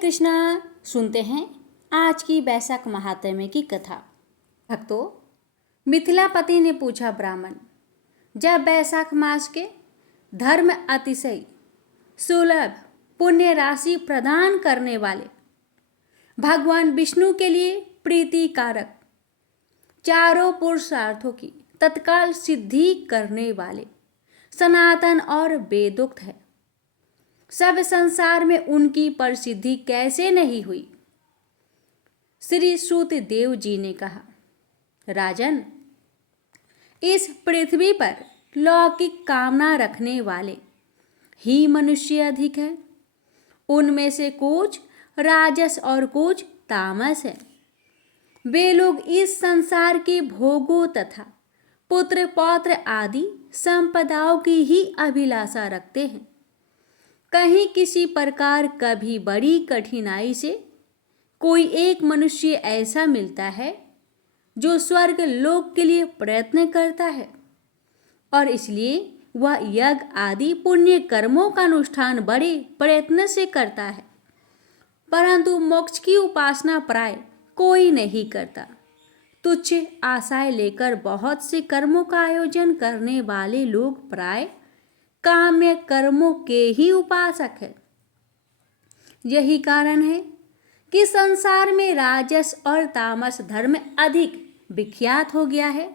कृष्णा। सुनते हैं आज की बैसाख महात्म्य की कथा। भक्तों, मिथिलापति ने पूछा ब्राह्मण, जब बैसाख मास के धर्म अतिशय सुलभ पुण्य राशि प्रदान करने वाले भगवान विष्णु के लिए प्रीतिकारक चारों पुरुषार्थों की तत्काल सिद्धि करने वाले सनातन और वेदोक्त है, सब संसार में उनकी प्रसिद्धि कैसे नहीं हुई। श्री सूत देव जी ने कहा, राजन, इस पृथ्वी पर लौकिक कामना रखने वाले ही मनुष्य अधिक है। उनमें से कुछ राजस और कुछ तामस है। वे लोग इस संसार के भोगों तथा पुत्र पौत्र आदि संपदाओं की ही अभिलाषा रखते हैं। कहीं किसी प्रकार कभी बड़ी कठिनाई से कोई एक मनुष्य ऐसा मिलता है जो स्वर्ग लोक के लिए प्रयत्न करता है और इसलिए वह यज्ञ आदि पुण्य कर्मों का अनुष्ठान बड़े प्रयत्न से करता है, परंतु मोक्ष की उपासना प्राय कोई नहीं करता। तुच्छ आशाएं लेकर बहुत से कर्मों का आयोजन करने वाले लोग प्राय काम्य कर्मों के ही उपासक है। यही कारण है कि संसार में राजस और तामस धर्म अधिक विख्यात हो गया है,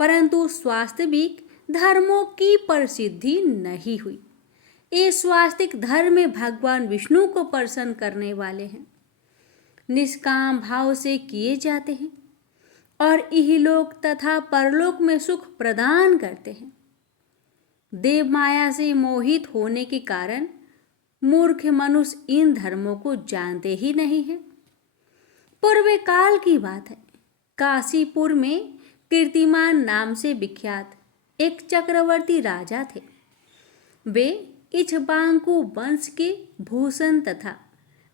परंतु स्वास्थविक धर्मों की प्रसिद्धि नहीं हुई। ये स्वास्तिक धर्म भगवान विष्णु को प्रसन्न करने वाले हैं, निष्काम भाव से किए जाते हैं और इहलोक तथा परलोक में सुख प्रदान करते हैं। देव माया से मोहित होने के कारण मूर्ख मनुष्य इन धर्मों को जानते ही नहीं है। पूर्व काल की बात है, काशीपुर में कीर्तिमान नाम से विख्यात एक चक्रवर्ती राजा थे। वे इक्ष्वाकु वंश के भूषण तथा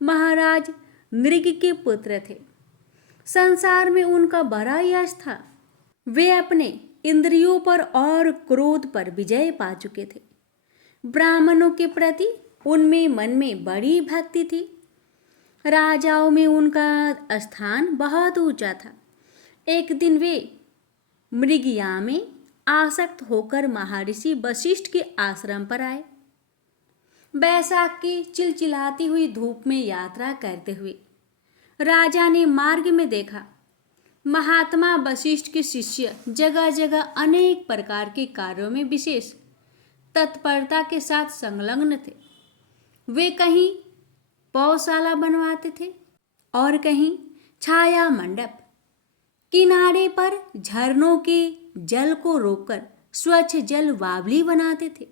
महाराज मृग के पुत्र थे। संसार में उनका बड़ा यश था। वे अपने इंद्रियों पर और क्रोध पर विजय पा चुके थे। ब्राह्मणों के प्रति उनमें मन में बड़ी भक्ति थी। राजाओं में उनका स्थान बहुत ऊंचा था। एक दिन वे मृगया में आसक्त होकर महर्षि वशिष्ठ के आश्रम पर आए। बैसाख की चिलचिलाती हुई धूप में यात्रा करते हुए राजा ने मार्ग में देखा, महात्मा वशिष्ठ के शिष्य जगह जगह अनेक प्रकार के कार्यों में विशेष तत्परता के साथ संलग्न थे। वे कहीं पौशाला बनवाते थे और कहीं छाया मंडप, किनारे पर झरनों के जल को रोककर स्वच्छ जल वावली बनाते थे।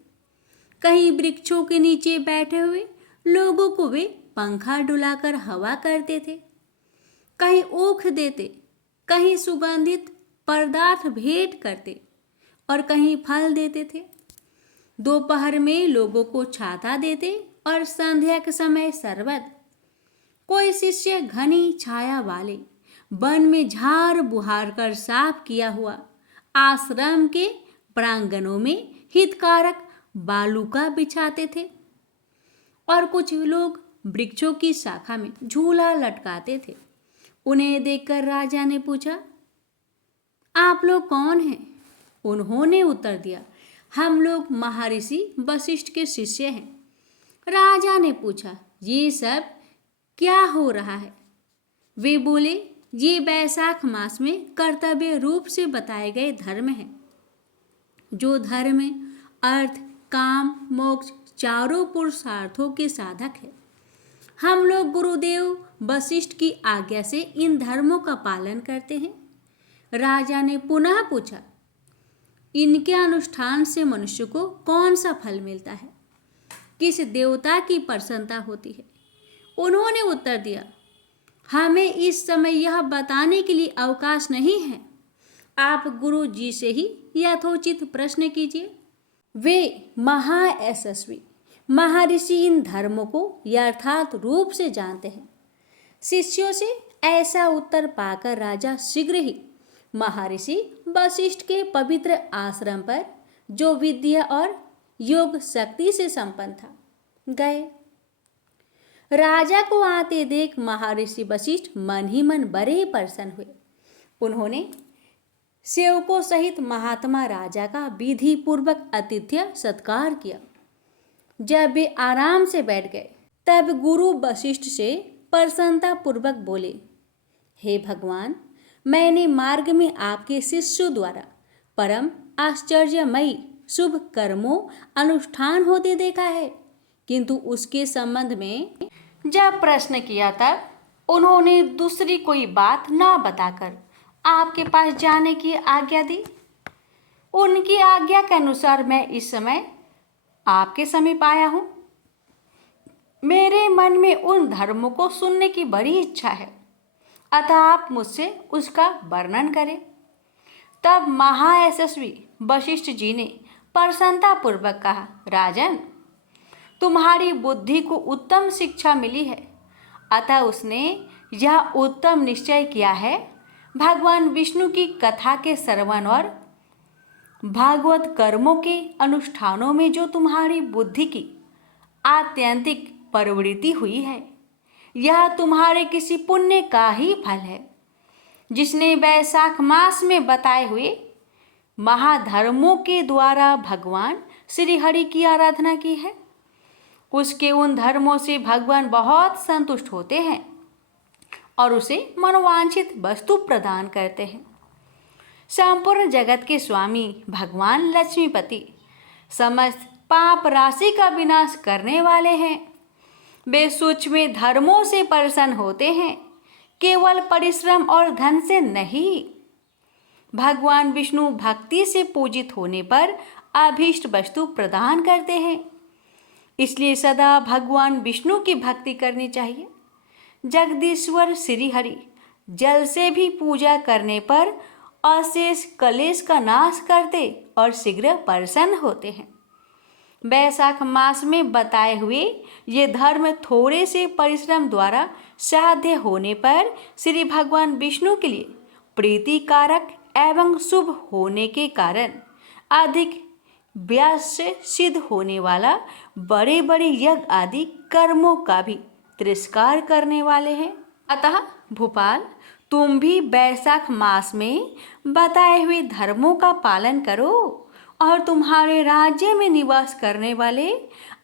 कहीं वृक्षों के नीचे बैठे हुए लोगों को वे पंखा डुलाकर हवा करते थे। कहीं ऊख देते, कहीं सुगंधित पदार्थ भेंट करते और कहीं फल देते थे। दोपहर में लोगों को छाता देते और संध्या के समय शरबत। कोई शिष्य घनी छाया वाले वन में झाड़ बुहार कर साफ किया हुआ आश्रम के प्रांगणों में हितकारक बालूका बिछाते थे और कुछ लोग वृक्षों की शाखा में झूला लटकाते थे। उन्हें देखकर राजा ने पूछा, आप लोग कौन हैं? उन्होंने उत्तर दिया, हम लोग महर्षि वशिष्ठ के शिष्य हैं। राजा ने पूछा, ये सब क्या हो रहा है? वे बोले, ये बैसाख मास में कर्तव्य रूप से बताए गए धर्म हैं, जो धर्म अर्थ काम मोक्ष चारों पुरुषार्थों के साधक है। हम लोग गुरुदेव वशिष्ठ की आज्ञा से इन धर्मों का पालन करते हैं। राजा ने पुनः पूछा, इनके अनुष्ठान से मनुष्य को कौन सा फल मिलता है? किस देवता की प्रसन्नता होती है? उन्होंने उत्तर दिया, हमें इस समय यह बताने के लिए अवकाश नहीं है। आप गुरु जी से ही यथोचित प्रश्न कीजिए। वे महायशस्वी महर्षि इन धर्मों को यथार्थ रूप से जानते हैं। शिष्यों से ऐसा उत्तर पाकर राजा शीघ्र ही महर्षि वशिष्ठ के पवित्र आश्रम पर, जो विद्या और योग शक्ति से संपन्न था, गए। राजा को आते देख महर्षि वशिष्ठ मन ही मन बड़े प्रसन्न हुए। उन्होंने सेवकों सहित महात्मा राजा का विधि पूर्वक आतिथ्य सत्कार किया। जब वे आराम से बैठ गए तब गुरु वशिष्ठ से प्रसन्नता पूर्वक बोले, हे भगवान, मैंने मार्ग में आपके शिष्यों द्वारा परम आश्चर्यमयी शुभ कर्मों अनुष्ठान होते देखा है, किंतु उसके संबंध में जब प्रश्न किया तब उन्होंने दूसरी कोई बात न बताकर आपके पास जाने की आज्ञा दी। उनकी आज्ञा के अनुसार मैं इस समय आपके समीप आया हूँ। मेरे मन में उन धर्मों को सुनने की बड़ी इच्छा है, अतः आप मुझसे उसका वर्णन करें। तब महायशस्वी वशिष्ठ जी ने प्रसन्नतापूर्वक कहा, राजन, तुम्हारी बुद्धि को उत्तम शिक्षा मिली है, अतः उसने यह उत्तम निश्चय किया है, भगवान विष्णु की कथा के श्रवण और भागवत कर्मों के अनुष्ठानों में जो तुम्हारी बुद्धि की आत्यंतिक प्रवृत्ति हुई है, यह तुम्हारे किसी पुण्य का ही फल है, जिसने वैशाख मास में बताए हुए महाधर्मों के द्वारा भगवान श्री हरि की आराधना की है। उसके उन धर्मों से भगवान बहुत संतुष्ट होते हैं और उसे मनोवांछित वस्तु प्रदान करते हैं। संपूर्ण जगत के स्वामी भगवान लक्ष्मीपति समस्त पाप राशि का विनाश करने वाले हैं। वे सूक्ष्म धर्मों से प्रसन्न होते हैं, केवल परिश्रम और धन से नहीं। भगवान विष्णु भक्ति से पूजित होने पर अभीष्ट वस्तु प्रदान करते हैं, इसलिए सदा भगवान विष्णु की भक्ति करनी चाहिए। जगदीश्वर श्री हरि जल से भी पूजा करने पर अशेष कलेश का नाश करते और शीघ्र प्रसन्न होते हैं। वैशाख मास में बताए हुए ये धर्म थोड़े से परिश्रम द्वारा साध्य होने पर श्री भगवान विष्णु के लिए प्रीतिकारक एवं शुभ होने के कारण अधिक व्यास से सिद्ध होने वाला बड़े बड़े यज्ञ आदि कर्मों का भी तिरस्कार करने वाले हैं। अतः भूपाल, तुम भी वैशाख मास में बताए हुए धर्मों का पालन करो और तुम्हारे राज्य में निवास करने वाले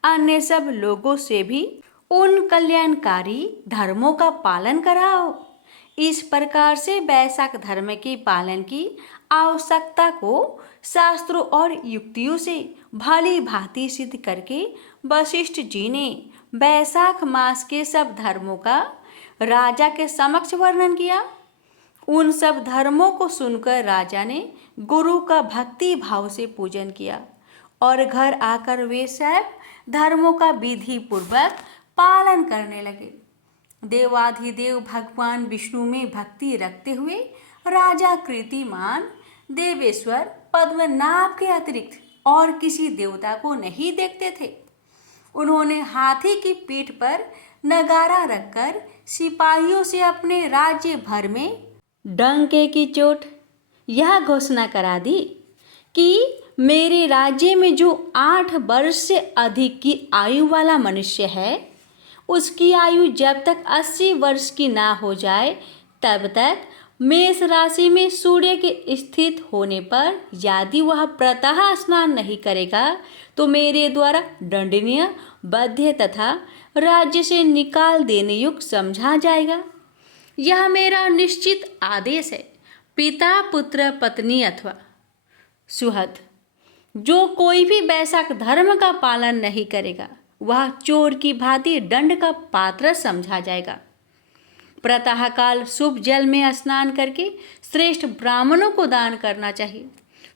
अन्य सब लोगों से भी उन कल्याणकारी धर्मों का पालन कराओ। इस प्रकार से वैशाख धर्म के पालन की आवश्यकता को शास्त्रों और युक्तियों से भली भांति सिद्ध करके वशिष्ठ जी ने वैशाख मास के सब धर्मों का राजा के समक्ष वर्णन किया। उन सब धर्मों को सुनकर राजा ने गुरु का भक्ति भाव से पूजन किया और घर आकर वे सब धर्मों का विधि पूर्वक पालन करने लगे। देवाधिदेव भगवान विष्णु में भक्ति रखते हुए राजा कीर्तिमान देवेश्वर पद्मनाभ के अतिरिक्त और किसी देवता को नहीं देखते थे। उन्होंने हाथी की पीठ पर नगारा रखकर सिपाहियों से अपने राज्य भर में डंके की चोट यह घोषणा करा दी कि मेरे राज्य में जो 8 वर्ष से अधिक की आयु वाला मनुष्य है, उसकी आयु जब तक 80 वर्ष की ना हो जाए तब तक मेष राशि में सूर्य के स्थित होने पर यदि वह प्रातः स्नान नहीं करेगा तो मेरे द्वारा दंडनीय, बाध्य तथा राज्य से निकाल देने योग्य समझा जाएगा। यह मेरा निश्चित आदेश है। पिता, पुत्र, पत्नी अथवा सुहृद जो कोई भी वैशाख धर्म का पालन नहीं करेगा वह चोर की भांति दंड का पात्र समझा जाएगा। प्रातःकाल शुभ जल में स्नान करके श्रेष्ठ ब्राह्मणों को दान करना चाहिए।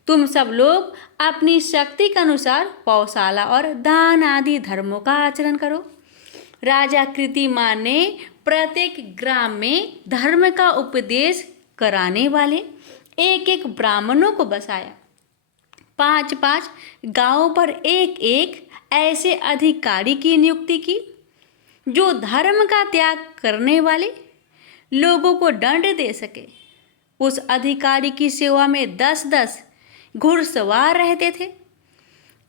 तुम सब लोग अपनी शक्ति के अनुसार पौशाला और दान आदि धर्मों का आचरण करो। राजा कीर्तिमान ने प्रत्येक ग्राम में धर्म का उपदेश कराने वाले एक एक ब्राह्मणों को बसाया। 5-5 गांवों पर एक एक ऐसे अधिकारी की नियुक्ति की जो धर्म का त्याग करने वाले लोगों को दंड दे सके। उस अधिकारी की सेवा में 10-10 घुड़सवार रहते थे।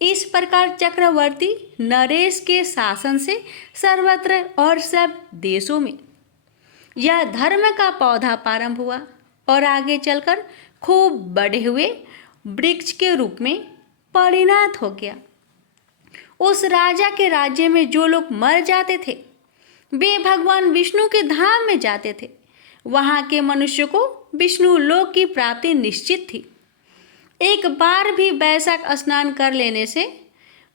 इस प्रकार चक्रवर्ती नरेश के शासन से सर्वत्र और सब देशों में यह धर्म का पौधा प्रारंभ हुआ और आगे चलकर खूब बढ़े हुए वृक्ष के रूप में परिणत हो गया। उस राजा के राज्य में जो लोग मर जाते थे वे भगवान विष्णु के धाम में जाते थे। वहाँ के मनुष्य को विष्णु लोक की प्राप्ति निश्चित थी। एक बार भी वैशाख स्नान कर लेने से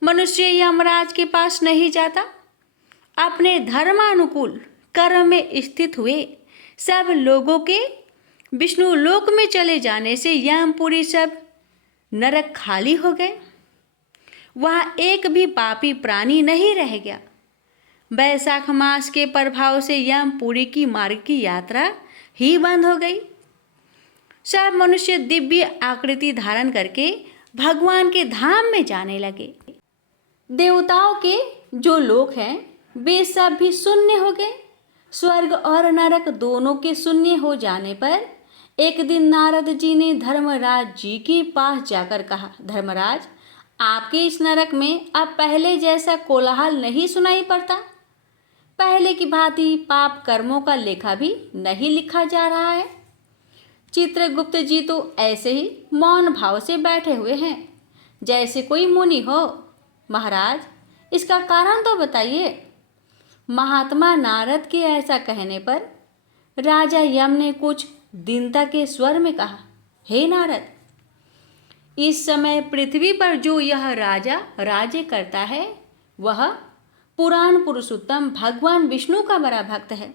मनुष्य यमराज के पास नहीं जाता। अपने धर्मानुकूल कर्म में स्थित हुए सब लोगों के विष्णु लोक में चले जाने से यमपुरी सब नरक खाली हो गए। वहाँ एक भी पापी प्राणी नहीं रह गया। वैशाख मास के प्रभाव से यमपुरी की मार्ग की यात्रा ही बंद हो गई। सब मनुष्य दिव्य आकृति धारण करके भगवान के धाम में जाने लगे। देवताओं के जो लोक हैं वे सब भी शून्य हो गए। स्वर्ग और नरक दोनों के शून्य हो जाने पर एक दिन नारद जी ने धर्मराज जी के पास जाकर कहा, धर्मराज, आपके इस नरक में अब पहले जैसा कोलाहल नहीं सुनाई पड़ता। पहले की भांति पाप कर्मों का लेखा भी नहीं लिखा जा रहा है। चित्रगुप्त जी तो ऐसे ही मौन भाव से बैठे हुए हैं जैसे कोई मुनि हो। महाराज, इसका कारण तो बताइए। महात्मा नारद के ऐसा कहने पर राजा यम ने कुछ दीनता के स्वर में कहा, हे नारद, इस समय पृथ्वी पर जो यह राजा राज्य करता है वह पुराण पुरुषोत्तम भगवान विष्णु का बड़ा भक्त है।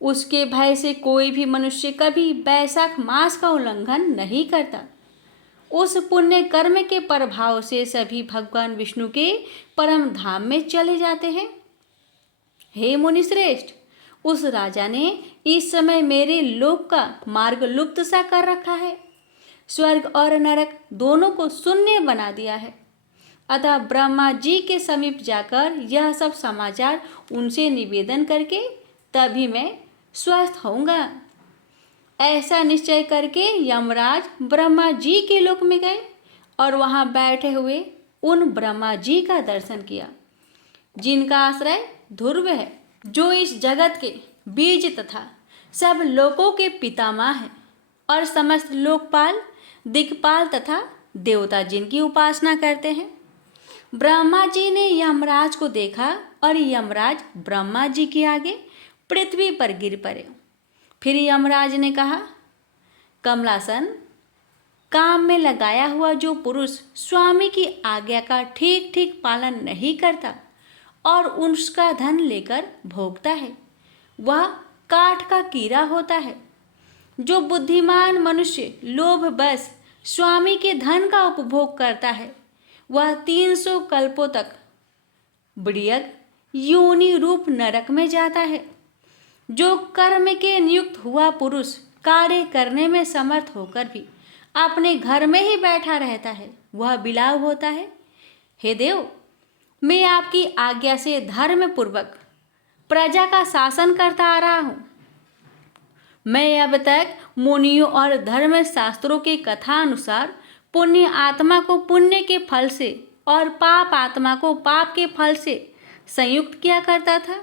उसके भय से कोई भी मनुष्य कभी वैशाख मास का उल्लंघन नहीं करता। उस पुण्य कर्म के प्रभाव से सभी भगवान विष्णु के परम धाम में चले जाते हैं। हे मुनिश्रेष्ठ, उस राजा ने इस समय मेरे लोक का मार्ग लुप्त सा कर रखा है। स्वर्ग और नरक दोनों को शून्य बना दिया है। अतः ब्रह्मा जी के समीप जाकर यह सब समाचार उनसे निवेदन करके तभी मैं स्वस्थ होऊंगा। ऐसा निश्चय करके यमराज ब्रह्मा जी के लोक में गए और वहां बैठे हुए उन ब्रह्मा जी का दर्शन किया जिनका आश्रय ध्रुव है, जो इस जगत के बीज तथा सब लोकों के पितामह हैं और समस्त लोकपाल, दिक्पाल तथा देवता जिनकी उपासना करते हैं। ब्रह्मा जी ने यमराज को देखा और यमराज ब्रह्मा जी के आगे पृथ्वी पर गिर पड़े। फिर यमराज ने कहा, कमलासन, काम में लगाया हुआ जो पुरुष स्वामी की आज्ञा का ठीक ठीक पालन नहीं करता और उसका धन लेकर भोगता है वह काठ का कीड़ा होता है। जो बुद्धिमान मनुष्य लोभ बस स्वामी के धन का उपभोग करता है वह 300 कल्पों तक बड़ियग योनि रूप नरक में जाता है। जो कर्म के नियुक्त हुआ पुरुष कार्य करने में समर्थ होकर भी अपने घर में ही बैठा रहता है वह बिलाव होता है। हे देव, मैं आपकी आज्ञा से धर्म पूर्वक प्रजा का शासन करता आ रहा हूँ। मैं अब तक मुनियों और धर्म शास्त्रों के कथा अनुसार पुण्य आत्मा को पुण्य के फल से और पाप आत्मा को पाप के फल से संयुक्त किया करता था,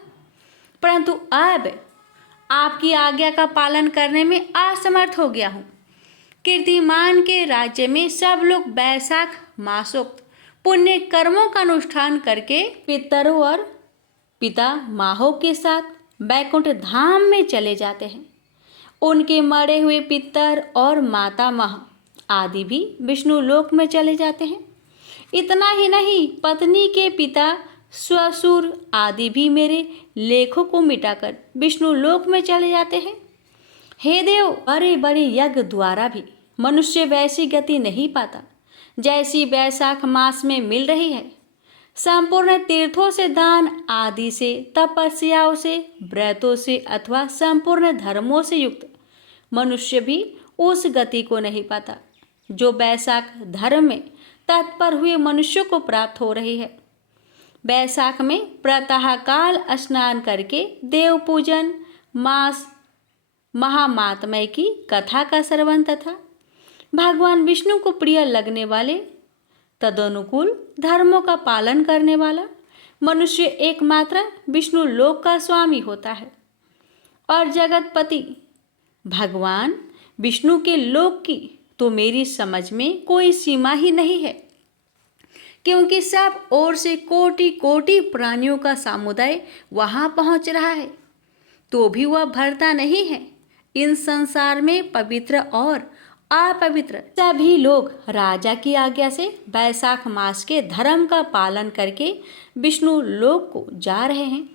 परंतु अब आपकी आज्ञा का पालन करने में असमर्थ हो गया हूँ। कीर्तिमान के राज्य में सब लोग वैशाख मासोक्त पुण्य कर्मों का अनुष्ठान करके पितरों और पिता माहों के साथ बैकुंठ धाम में चले जाते हैं। उनके मरे हुए पितर और माता माह आदि भी विष्णु लोक में चले जाते हैं। इतना ही नहीं, पत्नी के पिता ससुर आदि भी मेरे लेखों को मिटाकर विष्णु लोक में चले जाते हैं। हे देव, बड़े बड़े यज्ञ द्वारा भी मनुष्य वैसी गति नहीं पाता जैसी वैशाख मास में मिल रही है। संपूर्ण तीर्थों से, दान आदि से, तपस्याओं से, व्रतों से अथवा संपूर्ण धर्मों से युक्त मनुष्य भी उस गति को नहीं पाता जो वैशाख धर्म में तत्पर हुए मनुष्यों को प्राप्त हो रही है। वैशाख में प्रातःकाल स्नान करके देव पूजन, मास, महामात्म्य की कथा का श्रवण तथा भगवान विष्णु को प्रिय लगने वाले तदनुकूल धर्मों का पालन करने वाला मनुष्य एकमात्र विष्णु लोक का स्वामी होता है और जगतपति भगवान विष्णु के लोक की तो मेरी समझ में कोई सीमा ही नहीं है, क्योंकि सब ओर से कोटि कोटि प्राणियों का समुदाय वहां पहुंच रहा है, तो भी वह भरता नहीं है। इन संसार में पवित्र और अपवित्र सभी लोग राजा की आज्ञा से बैसाख मास के धर्म का पालन करके विष्णु लोक को जा रहे हैं।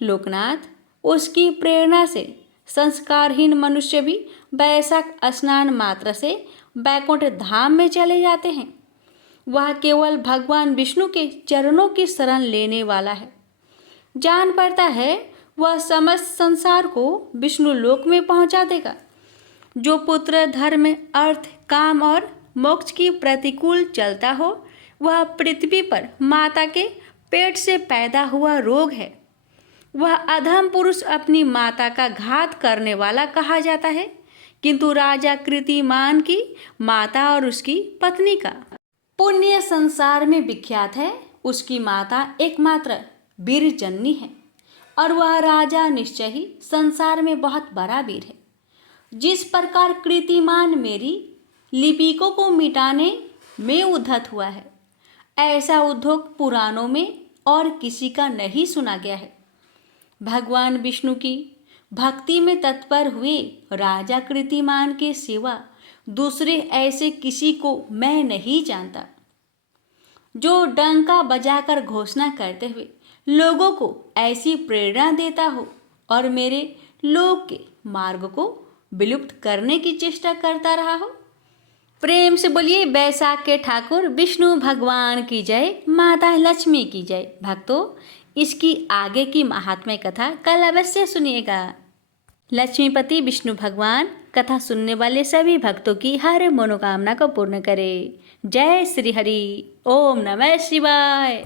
लोकनाथ, उसकी प्रेरणा से संस्कारहीन मनुष्य भी बैसाख स्नान मात्र से बैकुंठ धाम में चले जाते हैं। वह केवल भगवान विष्णु के चरणों की शरण लेने वाला है। जान पड़ता है वह समस्त संसार को विष्णु लोक में पहुंचा देगा। जो पुत्र धर्म, अर्थ, काम और मोक्ष की प्रतिकूल चलता हो, वह पृथ्वी पर माता के पेट से पैदा हुआ रोग है। वह अधम पुरुष अपनी माता का घात करने वाला कहा जाता है, किंतु राजा कृतिमान की माता और उसकी पत्नी का पुण्य संसार में विख्यात है। उसकी माता एकमात्र वीरजननी है और वह राजा निश्चय ही संसार में बहुत बड़ा वीर है। जिस प्रकार कृतिमान मेरी लिपिकों को मिटाने में उद्धत हुआ है, ऐसा उद्योग पुराणों में और किसी का नहीं सुना गया है। भगवान विष्णु की भक्ति में तत्पर हुए राजा कृतिमान के सिवा दूसरे ऐसे किसी को मैं नहीं जानता, जो डंका बजाकर घोषणा करते हुए लोगों को ऐसी प्रेरणा देता हो और मेरे लोक के मार्ग को विलुप्त करने की चेष्टा करता रहा हो। प्रेम से बोलिए बैसाख के ठाकुर विष्णु भगवान की जय, माता लक्ष्मी की जय। भक्तों, इसकी आगे की महात्म्य कथा कल अवश्य सुनिएगा। लक्ष्मीपति विष्णु भगवान कथा सुनने वाले सभी भक्तों की हर मनोकामना को पूर्ण करे। जय श्री हरि। ओम नमः शिवाय।